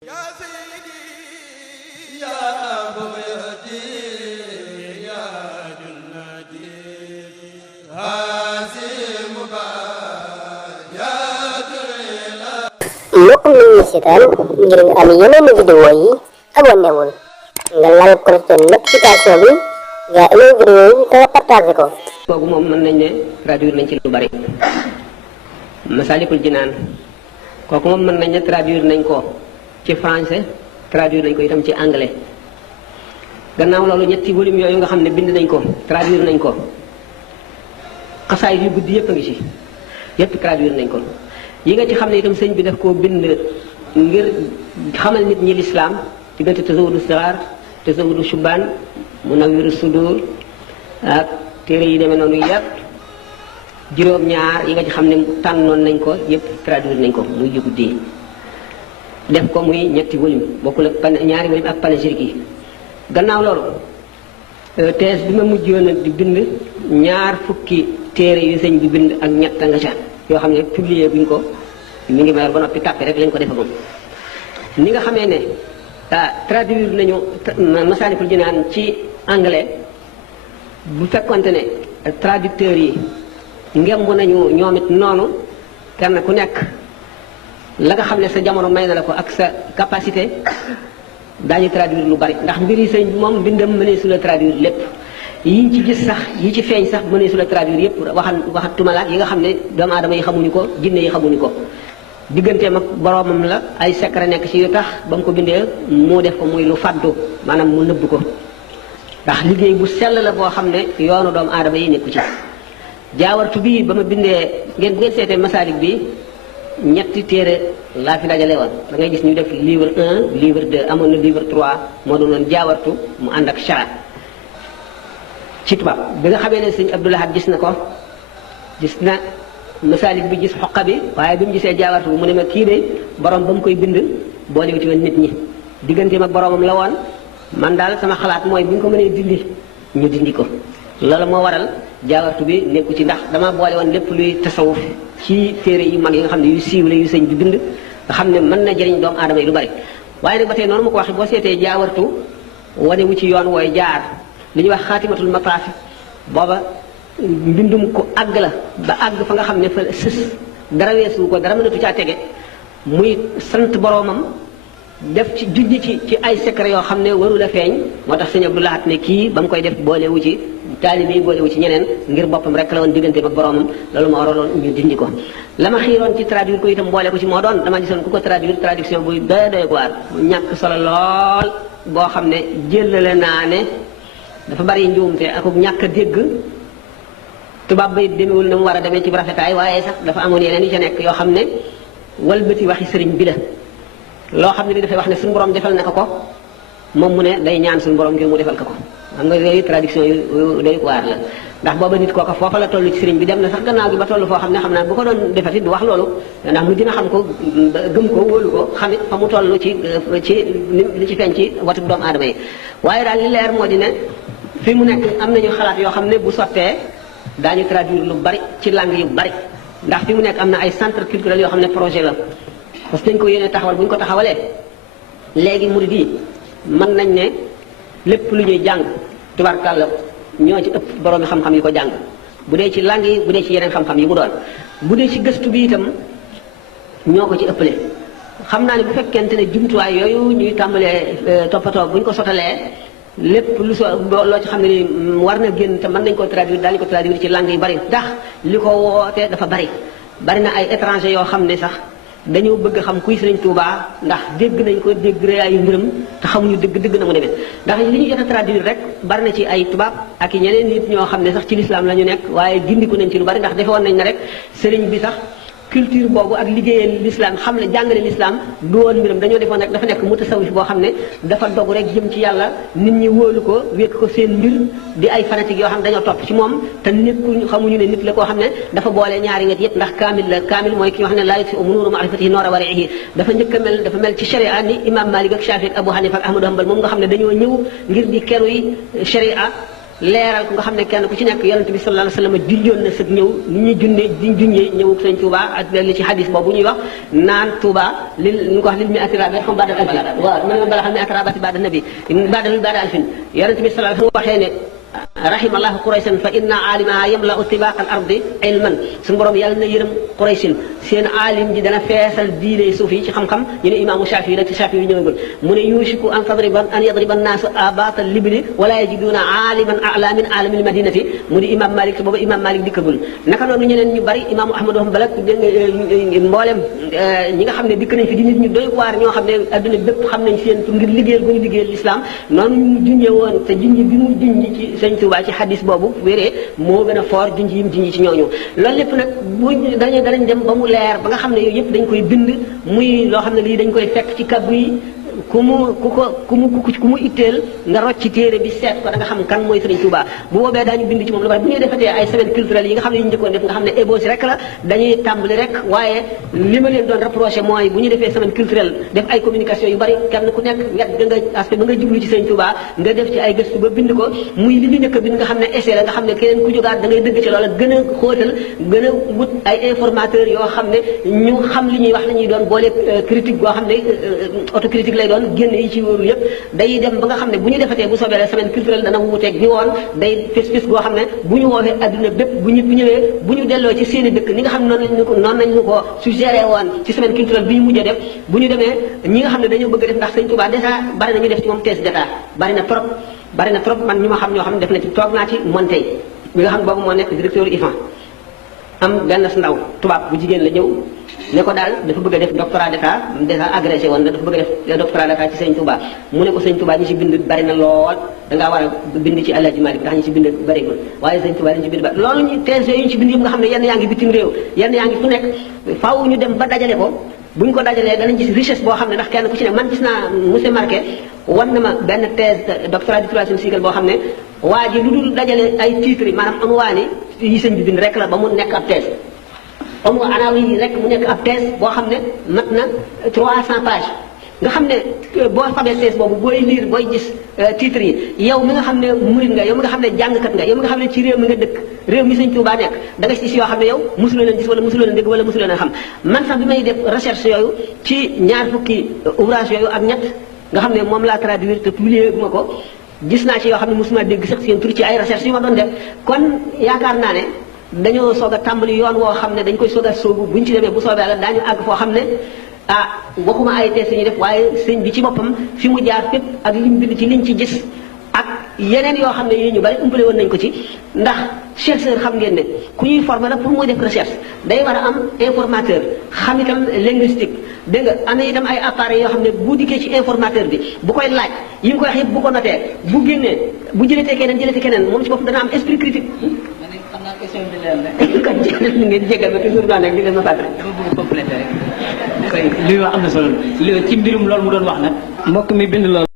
يا سيدي يا بغيتي يا جنتي هذه مبايات mbokk mi ñu seetaan ngir nga am yeneen vidéo yi abonné wul nga laal cloche de notification bi nga amee vidéo yi te partagé ko. kooku moom mën nañ ne traduire nañ ci lu bari Masalikul Jinaan kooku moom mën nañ ne traduire nañ ko ci français traduire nañ ko itam ci anglais gannaaw loolu ñetti volume yooyu nga xam ne bind nañ ko traduire nañ ko xasaay yu guddi yëpp a ngi ci yëpp traduire nañ ko yi nga ci xam ne itam sëñ bi daf koo bind ngir xamal nit ñi lislaam diggante Tazawudu Sixaar Tazawudu Shubaan Munawwiru Sudur ak téere yi demee noonu yëpp juróom-ñaar yi nga ci xam ne tànnoon nañ ko yëpp traduire nañ ko muy yu guddi yi def ko muy ñetti volume bokkul ak ñaari volume ak panégyrique yi gannaaw loolu thèse bi ma mujjoon a di bind ñaar fukki téere yu sëñ bi bind ak ñett nga ca yoo xam ne publié buñ ko mi ngi mayor ba noppi tàppe rek lañ ko defagum ni nga xamee ne traduire nañu Masaalikul Jinaan ci anglais bu fekkonte ne traducteurs yi ngemb nañu ñoom it noonu kenn ku nekk la nga xam ne sa jamono may na la ko ak sa capacité daañu traduire lu bari ndax mbiri sëñ bi moom mbindam mënee su la traduire lépp yiñ ci gis sax yi ci feeñ sax mënee su la traduire yépp waxatuma la yi nga xam ne doomu aadama yi xamuñu ko jinne yi xamuñu ko digganteem ak boroomam la ay secret nekk ci yu tax ba mu ko bindee mu def ko muy lu fàddu maanaam mu nëbb ko ndax liggéey bu sell la boo xam ne yoonu doomu aadama yi nekku ci jaawartu bii ba ma bindee bu ngeen seetee masaalik bi ñetti téere laa fi dajale woon da ngay gis ñu def livre 1 livre 2 amoon na livre 3 moo doonoon jaawartu mu ànd ak chara ci tubaab bi nga xamee ne sëñ Abdou Lahad gis na ko gis na masaalik bi gis xoqa bi waaye bi mu gisee jaawartu bi mu ne ma kii de borom ba mu koy bind boole wuti woon nit ñi digganteem ak boromam la woon man daal sama xalaat mooy bu ñu ko mënee dindi ñu dindi ko loolu moo waral jaawartu bi nekku ci ndax dama boole woon lépp luy tasawuf ci téere yu mag yi nga xam ne yu siiw la yu sëñ bi bind nga xam ne mën na jëriñ doomu aadama yi lu bari waaye nag ba tey noonu ma ko waxee boo seetee jaawartu wane wu ci yoon wooy jaar li ñuy wax xaatimatul mataafi booba mbindum ko àgg la ba àgg fa nga xam ne fa sës dara weesu ko dara mënatu caa tege muy sant boroomam def ci junj ci ay secret yoo xam ne warul a feeñ moo tax sëñ Abdou Lahad ne kii ba mu koy def boolewu ci taalibe yi boolewu ci ñeneen ngir boppam rek la woon digganteem ak boroomam loolu moo waraloon ñu dindi ko la ma xiiroon ci traduire ko itam boole ko ci moo doon dama gisoon ku ko traduire traduction buy doy waar ñàkk solo lool boo xam ne jëlale naa ne dafa bari njuumte ak ñàkk a dégg tubaab ba it demewul na mu war a demee ci rafetaay waaye sax dafa amoon yeneen yi ca nekk yoo xam ne walbati waxi sëriñ bi la loo xam ne li dafay wax ne suñu borom defal na ko moom mu ne day ñaan suñu borom ngir mu defal ko xam nga yooyu traduction yu doy waar la ndax booba nit kooka foofa la toll ci sëriñ bi dem na sax gannaaw gi ba toll foo xam ne xam naa bu ko doon defati du wax loolu ndax mu dina xam ko gëm ko wóolu ko xamit fa mu toll ci li ci feeñ ci watu doomu aadama yi waaye daal li leer moo di ne fi mu nekk am nañu xalaat yoo xam ne bu sottee daañu traduire lu bari ci langue yu bari ndax fi mu nekk am na ay centre culturel yoo xam ne projet la parce que dañ ko yéene taxawal bu ñu ko taxawalee léegi murid yi mën nañ ne lépp lu ñuy jàng tubaarkàlla ñoo ci ëpp boroomi xam-xam yi ko jàng bu dee ci langue yi bu dee ci yeneen xam-xam yi mu doon bu dee ci gëstu bi itam ñoo ko ci ëppale xam naa ne bu fekkente ne jumtuwaay yooyu ñuy tàmbalee toppatoo bu ñu ko sotalee lépp lu loo ci xam ne ni war na génn te mën nañ ko traduire daañu ko traduire ci langue yu bari ndax li ko wootee dafa bari na ay étranger yoo xam ne sax dañoo bëgg xam kuy Sëriñ Tuubaa ndax dégg nañ ko dégg ay mbiram te xamuñu dëgg na mu demee ndax li ñu jot a traduire rek bari na ci ay tubaab ak ñeneen nit ñoo xam ne sax ci lislaam la ñu nekk waaye gindiku nañ ci lu bari ndax defoon nañ ne rek sëriñ bi sax culture boobu ak liggéeyal l'islam xam ne jàngale l'islam du woon mbiram dañoo defoon rek dafa nekk mutasawif boo xam ne dafa dogu rek jëm ci yàlla nit ñi wóolu ko wékk ko seen mbir di ay fanatique yoo xam ne dañoo topp ci moom te nekkuñu xamuñu ne nit la koo xam ne dafa boole ñaari wet yëpp ndax kaamil mooy ki nga xam ne laa yutfi nuuru maarifatihi noora wariihi dafa njëkk a mel dafa mel ci sharia ni imam Malik ak Shafi ak Abu Hanifa ak Ahmadu Hanbal moom nga xam ne dañoo ñëw ngir di keru yi sharia leeral ko nga xam ne kenn ku ci nekk yonent bi sallallahu alayhi wasallam junjoon na sëg ñëw ni ñu junjee ñëw sëñ Touba ak li ci hadis boobu ñuy wax naan Touba ñu ko wax lil mi atirabi xam baadal alfin waaw man bala xam ne atirabati baada nabi baada alfin yonent bi sallallahu alayhi wasallam waxee ne rahimallahu quraysan fa inna alimaha yamla'u tibaqal ardi ilman suñu borom yàlla na yërëm quraysin seen alim ji dana feesal diine suuf yi ci xam-xam ñu ne imaamu Shaafi rek ci Shaafi yi ñëwagul mu ne yushiku an yadriba annaasu abaata libli wala yajiduna aliman a'la min alamil madinati mu di imam Malik te booba imam Malik dikkagul naka noonu ñeneen ñu bari imaamu Ahmad wax balak mboolem ñi nga xam ne dikk nañ fi di nit ñu doy waar ñoo xam ne adduna bépp xam nañ seen tur ngir liggéeyal gu ñu liggéeyal l'islam noonu ñu junjee woon te junj bi mu junj ci sëñ Touba ci hadis boobu wéree moo gën a fort junj yim junj ci ñooñu loolu lépp nag bu danañ dem ba mu leer ba nga xam ne yooyu yëpp dañ koy bind muy loo xam ne lii dañ koy fekk ci kabbu yi ku mu itteel nga rocc ci téere bi seet ko da nga xam kan mooy Sëriñ Touba bu boobee daañu bind ci moom lu bari bu ñuy defatee ay semaine culturelle yi nga xam ne ñu njëkkoon def nga xam ne ébauche rek la dañuy tàmbali rek waaye li ma leen doon reproché mooy bu ñu defee semaine culturelle def ay communication yu bari kenn ku nekk wet da nga aspect ba nga jublu ci Sëriñ Touba nga def ci ay gëstu ba bind ko muy li ñu njëkk a bind nga xam ne essai la nga xam ne keneen ku jógaat da ngay dëgg ci loola gën a xóotal gën a wut ay informateurs yoo xam ne ñu xam li ñuy wax la ñuy doon boole critique goo xam ne autocritique lay doon génn yi ci wóorul yëpp day dem ba nga xam ne bu ñu defatee bu soobee la semaine culturelle dana wuuteeg bi woon day fis goo xam ne bu ñu woowee adduna bépp bu ñu ñëwee bu ñu delloo ci seen i dëkk ni nga xam ne noonu nañ ñu ko suggéré woon ci semaine culturelle bi ñu mujjee def bu ñu demee ñi nga xam ne dañoo bëgg a def ndax Sëñ Touba déjà bari na ñu def ci moom thèse d'état bari na trop man ñu ma xam ñoo xam ne def na ci toog naa ci Montey mi nga xam ne boobu moo nekk directeur IFAN am benn ndaw tubaab bu jigéen la ñëw ne ko daal dafa bëgg a def doctorat d'état déjà agrégé woon na dafa bëgg a def doctorat d'état ci Sëñ Touba mu ne ko Sëñ Touba ñi ci bind bari na lool dangaa war a bind ci Alaaji Maalik ndax ñi ci bind bariwul waaye Sëñ Touba dañu ci bind bari loolu ñu thèse yooyu ñu ci bind yëpp nga xam ne yenn yaa ngi bitim réew yenn yaa ngi fu nekk faaw ñu dem ba dajale ko bu ñu ko dajalee danañ gis richesse boo xam ne ndax kenn ku ci ne man gis naa monsieur Marquet wan na ma benn thèse doctorat du troisième cycle boo xam ne waa ji lu dul dajale ay titres yi maanaam unwaani yi sëñ bi bind rek la ba mu nekk ab thèse amu anaawi yi rek mu nekk ab thèse boo xam ne mat na 300 pages nga xam ne boo xamee thèse boobu booy lire booy gis titres yi yow mi nga xam ne murid nga yow mi nga xam ne jàngkat nga yow mi nga xam ne ci réew mi nga dëkk réew mi Sëñ Touba nekk da nga gis yoo xam ne yow mosuloo leen gis wala mosuloo leen dégg wala mosuloo leen xam man sax bi may def recherche yooyu ci ñaar fukki ouvrage yooyu ak ñett nga xam ne moom laa traduire te publier gu ma ko gis naa ci yoo xam ne mosuma dégg sax seen tur ci ay recherche yu ma doon def kon yaakaar naa ne dañoo soog a tàmbali yoon woo xam ne dañ koy soog a soobu buñ ci demee bu soobee la daañu àgg foo xam ne waxuma ay tees ñu def waaye sëñ bi ci boppam fi mu jaar fépp ak lim bind ci liñ ci gis ak yeneen yoo xam ne yii ñu bari umpale woon nañ ko ci ndax chercheur xam ngeen ne ku ñuy former la pour muy def recherche day war a am informateur xam itam linguistique dégg nga am na itam ay appareils yoo xam ne bu dikkee ci informateur bi bu koy laaj yi mu koy wax yëpp bu ko notee bu génnee bu jëletee keneen moom ci boppam dana am esprit critique. xam naa question bi leer na. kon jégal mi ngeen jégal ma toujours daan rek di leen ma fàttali. dama bëgg compléter rek. li wax am na solo li ci mbirum loolu mu doon wax nag mbokk mi bind loolu.